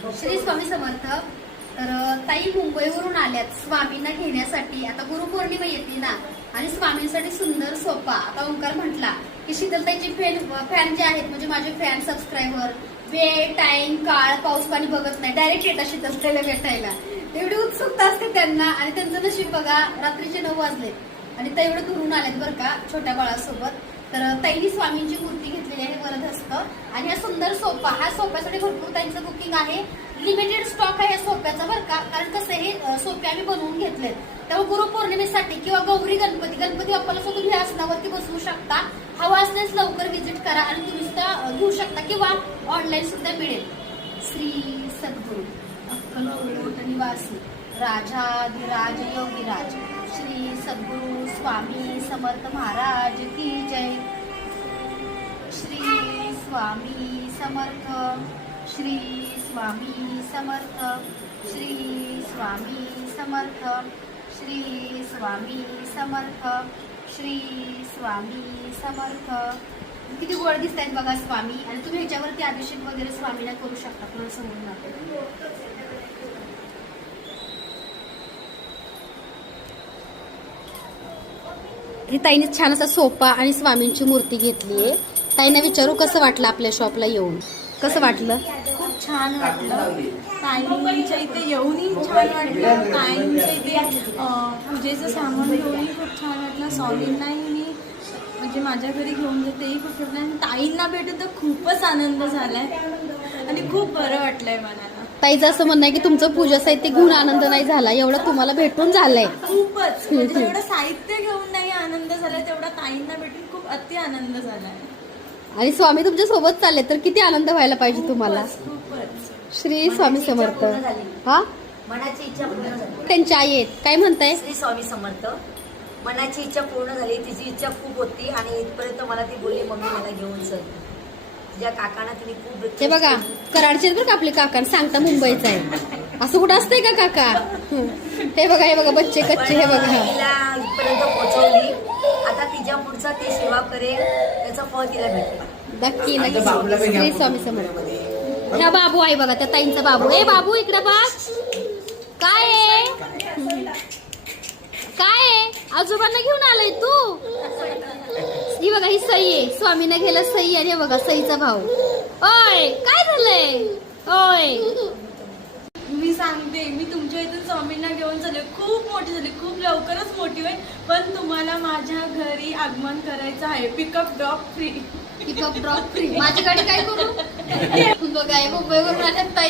श्री स्वामी समर्थ. तर ताई मुंबईवरून आल्यात स्वामींना घेण्यासाठी. आता गुरुपौर्णिमा येते ना आणि स्वामींसाठी सुंदर सोपा. आता ओंकार म्हटला की शीतलताईचे फॅन जे आहेत म्हणजे माझे फॅन सबस्क्रायबर वेळ टाइम काळ पाऊस पाणी बघत नाही, डायरेक्ट येतात शीतलताईला भेटायला. एवढी उत्सुकता असते त्यांना आणि त्यांचं नशीब बघा रात्रीचे 9 वाजले आणि ताई एवढं दुरून आलेत बरं का छोट्या बाळासोबत. तर ताईंनी स्वामींची मूर्ती घेतलेली आहे वरदहस्त आणि हा सुंदर सोफा. हा सोफ्यासाठी भरपूर ताईंचं बुकिंग आहे. लिमिटेड स्टॉक आहे या सोफ्याचा बरं का. कारण कसं हे सोफे आम्ही बनवून घेतलेत त्यामुळे गुरुपौर्णिमेसाठी किंवा गौरी गणपती बाप्पाला सुद्धा तुम्ही आसनावरती बसवू शकता. हवा असल्यास लवकर व्हिजिट करा आणि तुम्ही सुद्धा घेऊ शकता किंवा ऑनलाईन सुद्धा मिळेल. श्री सद्गुरू अक्कलकोट निवासी राजाधिराज योगीराज श्री सद्गुरू स्वामी समर्थ महाराज की जय. श्री स्वामी समर्थ. श्री स्वामी समर्थ. श्री स्वामी समर्थ. श्री स्वामी समर्थ. श्री स्वामी समर्थ. किती गोड दिसत आहेत बघा स्वामी. आणि तुम्ही ह्याच्यावरती अभिषेक वगैरे स्वामीला करू शकता. तुम्हाला समजून जाते. ही ताईने छान असा सोफा आणि स्वामींची मूर्ती घेतलीये. ताईंना विचारू कसं वाटलं आपल्या शॉपला येऊन. कसं वाटलं? खूप छान वाटलं. ताईंच्या इथे येऊनही छान वाटलं. ताईंच्या इथे पूजेचं सामान घेऊनही खूप छान वाटलं. स्वामींनाही मी म्हणजे माझ्या घरी घेऊन जातेही खूप छान. आणि ताईंना भेटून तर खूपच आनंद झालाय आणि खूप बरं वाटलंय मनाला. ताईचं असं म्हणणं आहे की तुमचं पूजा साहित्य घेऊन आनंद नाही झाला, एवढं तुम्हाला भेटून झालंय. खूपच म्हणजे जेवढं साहित्य घेऊन नाही आनंद झालाय तेवढा ताईंना भेटून खूप अति आनंद झालाय. आणि स्वामी तुमच्या सोबत चालले तर किती आनंद व्हायला पाहिजे तुम्हाला. खूपच. श्री स्वामी समर्थ. हा मनाची इच्छा पूर्ण झाली. त्यांची आई आहेत. काय म्हणताय? श्री स्वामी समर्थ. मनाची इच्छा पूर्ण झाली. तिची इच्छा खूप होती आणि इथपर्यंत मला ती बोलली मम्मी मला घेऊन चल. तुझ्या काकांना तिने खूप हे बघा कराडचे बरं का आपले काका सांगता मुंबईचं आहे. असं कुठं असतंय का काका. हे बघा बच्चे कच्चे. हे बघा तिला इथपर्यंत पोहोचवली. आता तिच्या पुढचा ती सेवा करेल त्याचं फळ तिला भेटेल. नक्की नक्की. श्री स्वामी समर्थ. ह्या बाबू आहे बघा त्या ताईंचा बाबू. ए बाबू इकडे बघ. काय आहे काय आहे आजोबांना घेऊन आलाय तू. ही बघा ही सई आहे. स्वामींना गेला सई आणि हे बघा सईचा भाऊ. ओय काय झालंय. ओय मी सांगते मी तुमच्या इथून स्वामींना घेऊन चालले. खूप मोठी झाली. खूप लवकरच मोठी होईल. पण तुम्हाला माझ्या घरी आगमन करायचं आहे. Pickup drop free. Pickup drop free. माझी गाडी काय करू. बघा मुंबईवरून आल्यात ताई.